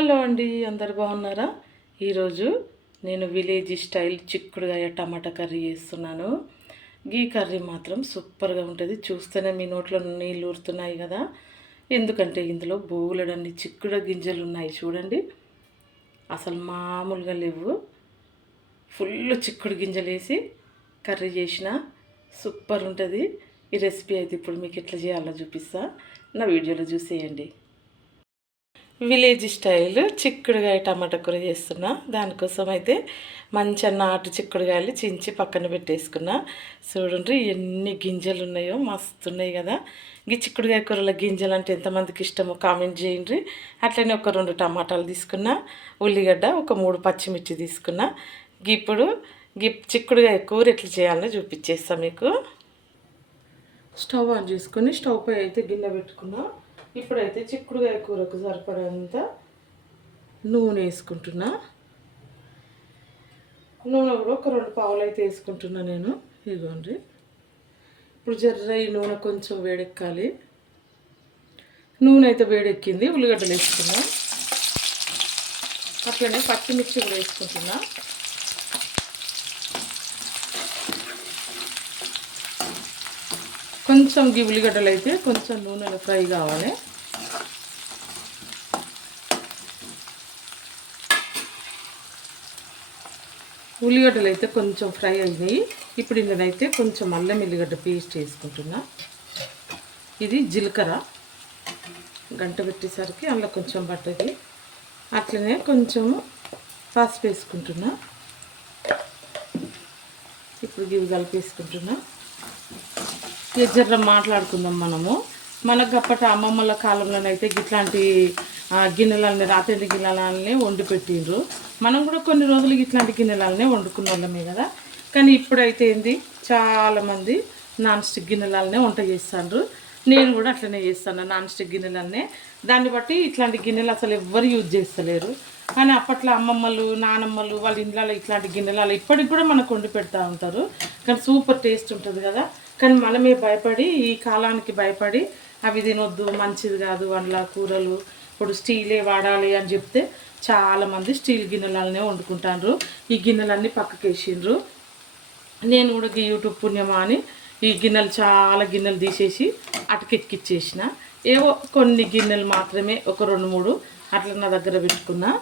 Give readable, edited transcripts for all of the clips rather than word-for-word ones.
Hello అండి, అందరు బాగున్నారా? ఈరోజు నేను విలేజ్ స్టైల్ చిక్కుడుగాయ టమాటా కర్రీ చేస్తున్నాను. ఈ కర్రీ మాత్రం సూపర్గా ఉంటుంది. చూస్తేనే మీ నోట్లో నీళ్ళు ఊరుతున్నాయి కదా. ఎందుకంటే ఇందులో బోలెడన్ని చిక్కుడు గింజలు ఉన్నాయి చూడండి. అసలు మామూలుగా లేవు. ఫుల్ చిక్కుడు గింజలు వేసి కర్రీ చేసిన సూపర్ ఉంటుంది. ఈ రెసిపీ అయితే ఇప్పుడు మీకు ఎట్లా చేయాలో చూపిస్తా. నా వీడియోలో చూసేయండి. విలేజ్ స్టైల్ చిక్కుడుగాయ టమాటా కూర చేస్తున్నా. దానికోసం అయితే మంచిగా నాటు చిక్కుడుగాయలు చించి పక్కన పెట్టేసుకున్నా. చూడండి ఎన్ని గింజలు ఉన్నాయో, మస్తున్నాయి కదా. ఈ చిక్కుడుగాయ కూరలో గింజలు అంటే ఎంతమందికి ఇష్టమో కామెంట్ చేయండి. అట్లనే ఒక 2 టమాటాలు తీసుకున్నా, ఉల్లిగడ్డ, ఒక 3 పచ్చిమిర్చి తీసుకున్నా. ఇప్పుడు చిక్కుడుగాయ కూర ఎట్లా చేయాలో చూపించేస్తా మీకు. స్టవ్ ఆన్ చేసుకొని స్టవ్ పై అయితే గిన్నె పెట్టుకున్నా. ఇప్పుడైతే చిక్కుడుగాయ కూరకు సరిపడంత నూనె వేసుకుంటున్నా. నూనె కూడా ఒక 2 పావులు అయితే వేసుకుంటున్నా నేను. ఇదిగోండి. ఇప్పుడు జర్ర ఈ నూనె కొంచెం వేడెక్కాలి. నూనె అయితే వేడెక్కింది. ఉల్లిగడ్డలు వేసుకున్నా. అట్లనే పచ్చిమిర్చి కూడా వేసుకుంటున్నా. కొంచెం ఈ ఉల్లిగడ్డలు అయితే కొంచెం నూనెలో ఫ్రై కావాలి. ఉల్లిగడ్డలు అయితే కొంచెం ఫ్రై అయినాయి. ఇప్పుడు ఇందులోనైతే కొంచెం అల్లం ఎల్లిగడ్డ పేస్ట్ వేసుకుంటున్నా. ఇది జీలకర్ర గంట పెట్టేసరికి అందులో కొంచెం పట్టది. అట్లనే కొంచెం పసుపు వేసుకుంటున్నా. ఇప్పుడు ఇవి కలిపేసుకుంటున్నా. జర్ర మాట్లాడుకుందాం మనము. మనకు అప్పటి అమ్మమ్మల కాలంలోనైతే ఇట్లాంటి గిన్నెలన్నీ రాతెండి గిన్నెలనే వండి పెట్టిండ్రు. మనం కూడా కొన్ని రోజులు ఇట్లాంటి గిన్నెలనే వండుకున్న వాళ్ళమే కదా. కానీ ఇప్పుడైతే ఏంది, చాలామంది నాన్ స్టిక్ గిన్నెలనే వంట చేస్తాండ్రు. నేను కూడా అట్లనే చేస్తాను, నాన్ స్టిక్ గిన్నెలనే. దాన్ని బట్టి ఇట్లాంటి గిన్నెలు అసలు ఎవ్వరు యూజ్ చేస్తలేరు. కానీ అప్పట్లో అమ్మమ్మలు, నానమ్మలు వాళ్ళ ఇంట్లో ఇట్లాంటి గిన్నెలలో ఇప్పటికి కూడా మనకు వండి పెడతా ఉంటారు. కానీ సూపర్ టేస్ట్ ఉంటుంది కదా. కానీ మనమే భయపడి, ఈ కాలానికి భయపడి అవి తినొద్దు, మంచిది కాదు అందులో కూరలు, ఇప్పుడు స్టీలే వాడాలి అని చెప్తే చాలామంది స్టీల్ గిన్నెలనే వండుకుంటారు. ఈ గిన్నెలన్నీ పక్కకి వేసిండ్రు. నేను కూడా యూట్యూబ్ పుణ్యమా అని ఈ గిన్నెలు చాలా గిన్నెలు తీసేసి అటకెక్కిచ్చేసిన. ఏవో కొన్ని గిన్నెలు మాత్రమే ఒక 2-3 అట్లా నా దగ్గర పెట్టుకున్నా.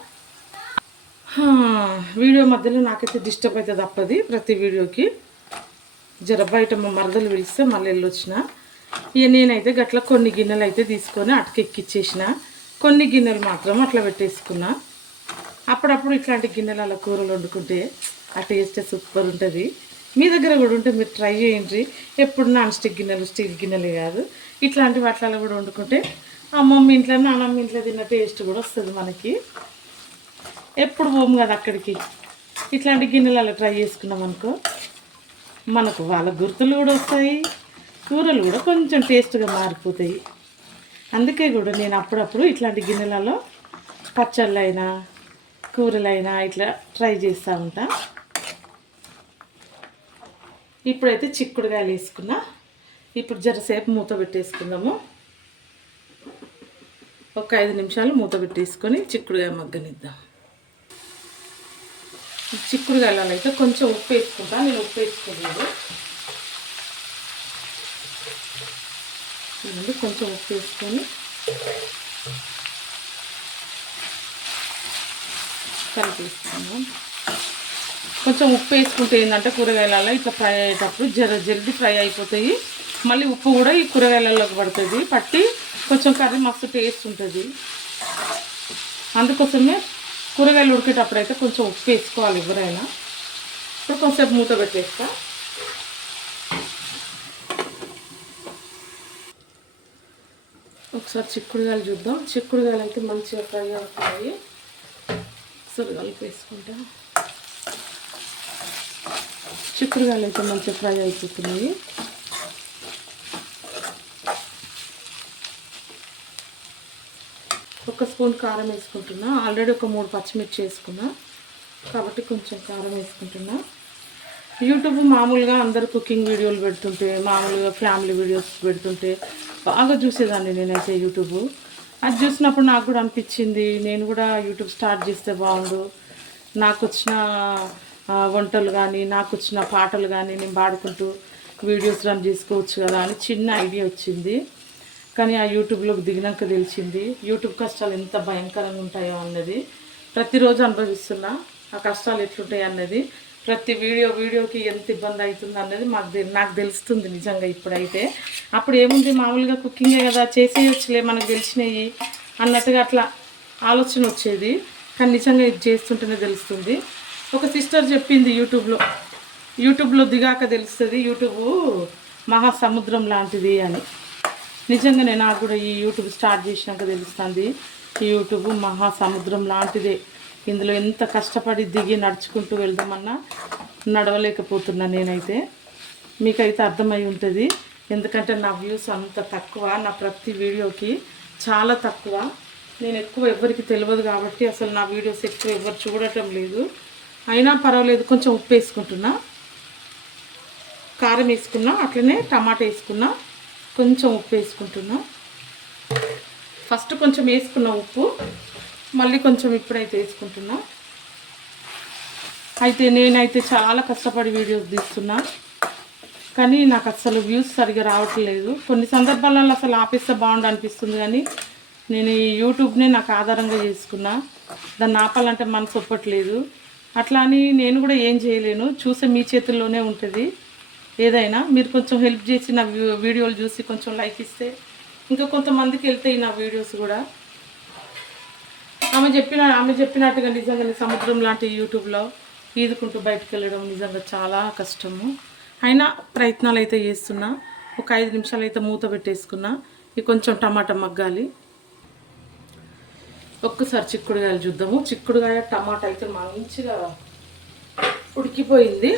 వీడియో మధ్యలో నాకైతే డిస్టర్బ్ అయితే తప్పది. ప్రతి వీడియోకి జర బయట మా మరదలు పిలిస్తే మళ్ళీ వెళ్ళొచ్చిన. ఇక నేనైతే గట్ల కొన్ని గిన్నెలు అయితే తీసుకొని అటకెక్కిచ్చేసిన. కొన్ని గిన్నెలు మాత్రం అట్లా పెట్టేసుకున్నా. అప్పుడప్పుడు ఇట్లాంటి గిన్నెలు అలా కూరలు వండుకుంటే ఆ టేస్ట్ సూపర్ ఉంటుంది. మీ దగ్గర కూడా ఉంటే మీరు ట్రై చేయండి. ఎప్పుడు నాన్ స్టిక్ గిన్నెలు, స్టీల్ గిన్నెలే కాదు, ఇట్లాంటి వాటిలో కూడా వండుకుంటే అమ్మమ్మ ఇంట్లో, నానమ్మ ఇంట్లో తిన్న టేస్ట్ కూడా వస్తుంది మనకి. ఎప్పుడు పోము కదా అక్కడికి. ఇట్లాంటి గిన్నెలు అలా ట్రై చేసుకున్నాం అనుకో, మనకు వాళ్ళ గుర్తులు కూడా వస్తాయి, కూరలు కూడా కొంచెం టేస్ట్గా మారిపోతాయి. అందుకే కూడా నేను అప్పుడప్పుడు ఇట్లాంటి గిన్నెలలో పచ్చళ్ళైనా కూరలైనా ఇట్లా ట్రై చేస్తూ ఉంటా. ఇప్పుడైతే చిక్కుడుగాయలు వేసుకున్నా. ఇప్పుడు జరసేపు మూత పెట్టేసుకుందాము. ఒక 5 నిమిషాలు మూత పెట్టేసుకొని చిక్కుడుగాయ మగ్గనిద్దాం. చిక్కుడుగాయలలో అయితే కొంచెం ఉప్పు వేసుకుంటా. నేను ఉప్పు వేసుకున్నాను. కొంచెం ఉప్పు వేసుకొని కలిపేస్తాను. కొంచెం ఉప్పు వేసుకుంటే ఏంటంటే కూరగాయలలో ఇట్లా ఫ్రై అయ్యేటప్పుడు జల్దీ ఫ్రై అయిపోతాయి. మళ్ళీ ఉప్పు కూడా ఈ కూరగాయలలోకి పడుతుంది, పట్టి కొంచెం కర్రీ మస్తు టేస్ట్ ఉంటుంది. అందుకోసమే కూరగాయలు ఉడికేటప్పుడు అయితే కొంచెం ఉప్పు వేసుకోవాలి ఎవరైనా. ఇప్పుడు కొంచెంసేపు మూత పెట్టేస్తా. ఒకసారి చిక్కుడుగాయలు చూద్దాం. చిక్కుడుగాయలు అయితే మంచిగా ఫ్రై అవుతాయి. ఒకసారి కలిపేసుకుంటా. చిక్కుడుగాయలు అయితే మంచిగా ఫ్రై అయిపోతున్నాయి. ఒక స్పూన్ కారం వేసుకుంటున్నా. ఆల్రెడీ ఒక 3 పచ్చిమిర్చి వేసుకున్నా కాబట్టి కొంచెం కారం వేసుకుంటున్నా. యూట్యూబ్ మామూలుగా అందరు కుకింగ్ వీడియోలు పెడుతుంటే, మామూలుగా ఫ్యామిలీ వీడియోస్ పెడుతుంటే బాగా చూసేదాన్ని నేనైతే యూట్యూబ్. అది చూసినప్పుడు నాకు కూడా అనిపించింది నేను కూడా యూట్యూబ్ స్టార్ట్ చేస్తే బాగుండు, నాకు వచ్చిన వంటలు కానీ నాకు వచ్చిన పాటలు కానీ నేను పాడుకుంటూ వీడియోస్ రన్ చేసుకోవచ్చు కదా అని చిన్న ఐడియా వచ్చింది. కానీ ఆ యూట్యూబ్లోకి దిగినాక తెలిసింది యూట్యూబ్ కష్టాలు ఎంత భయంకరంగా ఉంటాయో అన్నది. ప్రతిరోజు అనుభవిస్తున్నా ఆ కష్టాలు ఎట్లుంటాయి అన్నది, ప్రతి వీడియోకి ఎంత ఇబ్బంది అవుతుంది అన్నది నాకు తెలుస్తుంది నిజంగా. ఇప్పుడైతే అప్పుడు ఏముంది మామూలుగా కుకింగే కదా చేసేయచ్చులే మనకు తెలిసినవి అన్నట్టుగా అట్లా ఆలోచన వచ్చేది. కానీ నిజంగా ఇది చేస్తుంటేనే తెలుస్తుంది. ఒక సిస్టర్ చెప్పింది యూట్యూబ్లో దిగాక తెలుస్తుంది యూట్యూబ్ మహాసముద్రం లాంటిది అని. నిజంగానే నాకు కూడా ఈ యూట్యూబ్ స్టార్ట్ చేసినాక తెలుస్తుంది ఈ యూట్యూబ్ మహాసముద్రం లాంటిదే. ఇందులో ఎంత కష్టపడి దిగి నడుచుకుంటూ వెళ్దామన్నా నడవలేకపోతున్నా నేనైతే. మీకైతే అర్థమై ఉంటుంది, ఎందుకంటే నా వ్యూస్ అంత తక్కువ, నా ప్రతి వీడియోకి చాలా తక్కువ. నేను ఎక్కువ ఎవరికి తెలియదు కాబట్టి అసలు నా వీడియోస్ ఎక్కువ ఎవరు చూడటం లేదు. అయినా పర్వాలేదు, కొంచెం ఉప్పు వేసుకుంటున్నా, కారం వేసుకున్నా, అట్లనే టమాటా వేసుకున్నా, కొంచెం ఉప్పు వేసుకుంటున్నా. ఫస్ట్ కొంచెం వేసుకున్న ఉప్పు, మళ్ళీ కొంచెం ఇప్పుడైతే వేసుకుంటున్నా. అయితే నేనైతే చాలా కష్టపడి వీడియోస్ తీస్తున్నా, కానీ నాకు అసలు వ్యూస్ సరిగా రావట్లేదు. కొన్ని సందర్భాలలో అసలు ఆపేస్తే బాగుండు అనిపిస్తుంది, కానీ నేను ఈ యూట్యూబ్నే నాకు ఆధారంగా చేసుకున్నా. దాన్ని ఆపాలంటే మనసు ఒప్పట్లేదు. అట్లా అని నేను కూడా ఏం చేయలేను, చూసే మీ చేతుల్లోనే ఉంటుంది. ఏదైనా మీరు కొంచెం హెల్ప్ చేసి నా వీడియోలు చూసి కొంచెం లైక్ ఇస్తే ఇంకా కొంతమందికి వెళ్తాయి నా వీడియోస్ కూడా. ఆమె చెప్పినట్టుగా నిజంగానే సముద్రం లాంటి యూట్యూబ్లో ఈదుకుంటూ బయటకు వెళ్ళడం నిజంగా చాలా కష్టము. అయినా ప్రయత్నాలు అయితే చేస్తున్నా. ఒక 5 నిమిషాలు అయితే మూత పెట్టేసుకున్నా. ఇది కొంచెం టమాటా మగ్గాలి. ఒక్కసారి చిక్కుడుగాయలు చూద్దాము. చిక్కుడుగాయ టమాటా అయితే మంచిగా ఉడికిపోయింది.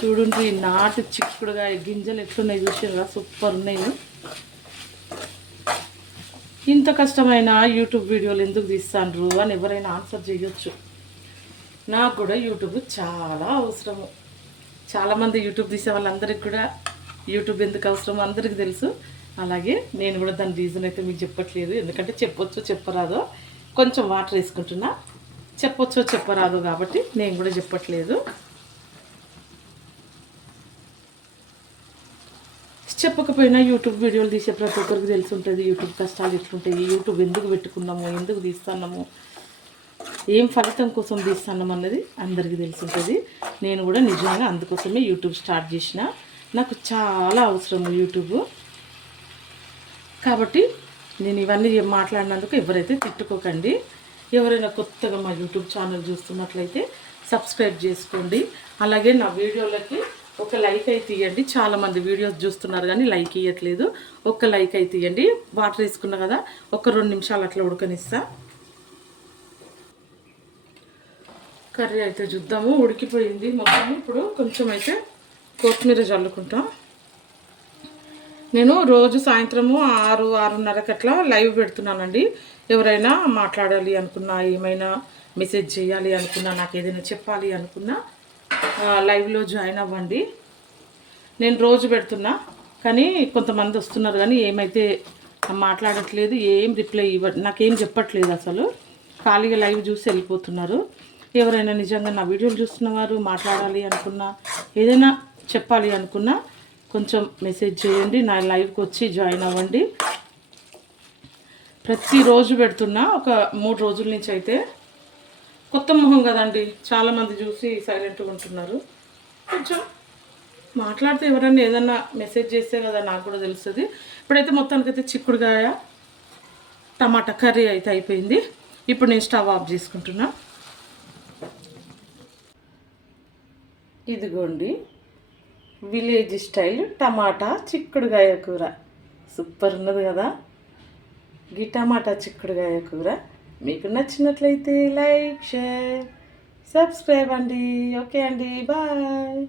చూడండి నాటు చిక్కుడుగాయ గింజలు ఎట్లున్నాయి చూసారా, సూపర్ ఉన్నాయి. ఇంత కష్టమైన యూట్యూబ్ వీడియోలు ఎందుకు తీస్తాండ్రు అని ఎవరైనా ఆన్సర్ చేయొచ్చు. నాకు కూడా యూట్యూబ్ చాలా అవసరము. చాలామంది యూట్యూబ్ తీసే వాళ్ళందరికీ కూడా యూట్యూబ్ ఎందుకు అవసరమో అందరికీ తెలుసు. అలాగే నేను కూడా దాని రీజన్ అయితే మీకు చెప్పట్లేదు, ఎందుకంటే చెప్పొచ్చో చెప్పరాదో. కొంచెం వాటర్ వేసుకుంటున్నా, చెప్పొచ్చో చెప్పరాదో కాబట్టి నేను కూడా చెప్పట్లేదు. చెప్పకపోయినా యూట్యూబ్ వీడియోలు తీసే ప్రతి ఒక్కరికి తెలిసి ఉంటుంది యూట్యూబ్ కష్టాలు ఎట్లుంటాయి, యూట్యూబ్ ఎందుకు పెట్టుకున్నాము, ఎందుకు తీస్తున్నాము, ఏం ఫలితం కోసం తీస్తున్నాము అన్నది అందరికీ తెలిసి ఉంటుంది. నేను కూడా నిజంగా అందుకోసమే యూట్యూబ్ స్టార్ట్ చేసిన. నాకు చాలా అవసరము యూట్యూబ్. కాబట్టి నేను ఇవన్నీ మాట్లాడినందుకు ఎవరైతే తిట్టుకోకండి. ఎవరైనా కొత్తగా మా యూట్యూబ్ ఛానల్ చూస్తున్నట్లయితే సబ్స్క్రైబ్ చేసుకోండి. అలాగే నా వీడియోలకి ఒక లైక్ అయితే ఇవ్వండి. చాలామంది వీడియోస్ చూస్తున్నారు కానీ లైక్ ఇవ్వట్లేదు. ఒక లైక్ అయితే ఇవ్వండి. వాటర్ వేసుకున్నా కదా, ఒక 2 నిమిషాలు అట్లా ఉడకనిస్తా. కర్రీ అయితే చూద్దాము. ఉడికిపోయింది మొత్తం. ఇప్పుడు కొంచెం అయితే కొత్తిమీర చల్లుకుంటాం. నేను రోజు సాయంత్రము 6-6:30 అట్లా లైవ్ పెడుతున్నానండి. ఎవరైనా మాట్లాడాలి అనుకున్నా, ఏమైనా మెసేజ్ చేయాలి అనుకున్నా, నాకు ఏదైనా చెప్పాలి అనుకున్నా లైవ్లో జాయిన్ అవ్వండి. నేను రోజు పెడుతున్నా, కానీ కొంతమంది వస్తున్నారు కానీ ఏమైతే మాట్లాడట్లేదు, ఏం రిప్లై నాకేం చెప్పట్లేదు. అసలు ఖాళీగా లైవ్ చూసి వెళ్ళిపోతున్నారు. ఎవరైనా నిజంగా నా వీడియోలు చూస్తున్నవారు మాట్లాడాలి అనుకున్నా, ఏదైనా చెప్పాలి అనుకున్నా కొంచెం మెసేజ్ చేయండి. నా లైవ్కి వచ్చి జాయిన్ అవ్వండి. ప్రతిరోజు పెడుతున్నా. ఒక 3 రోజుల నుంచి అయితే. కొత్త మొహం కదండి, చాలామంది చూసి సైలెంట్గా ఉంటున్నారు. కొంచెం మాట్లాడితే ఎవరైనా ఏదన్నా మెసేజ్ చేస్తే కదా నాకు కూడా తెలుస్తుంది. ఇప్పుడైతే మొత్తానికైతే చిక్కుడుగాయ టమాటా కర్రీ అయితే అయిపోయింది. ఇప్పుడు నేను స్టవ్ ఆఫ్ చేసుకుంటున్నా. ఇదిగోండి విలేజ్ స్టైల్ టమాటా చిక్కుడుగాయ కూర. సూపర్ ఉన్నది కదా. ఈ టమాటా చిక్కుడుగాయ కూర మీకు నచ్చినట్లయితే లైక్, షేర్, సబ్స్క్రైబ్ అండి. ఓకే అండి, బాయ్.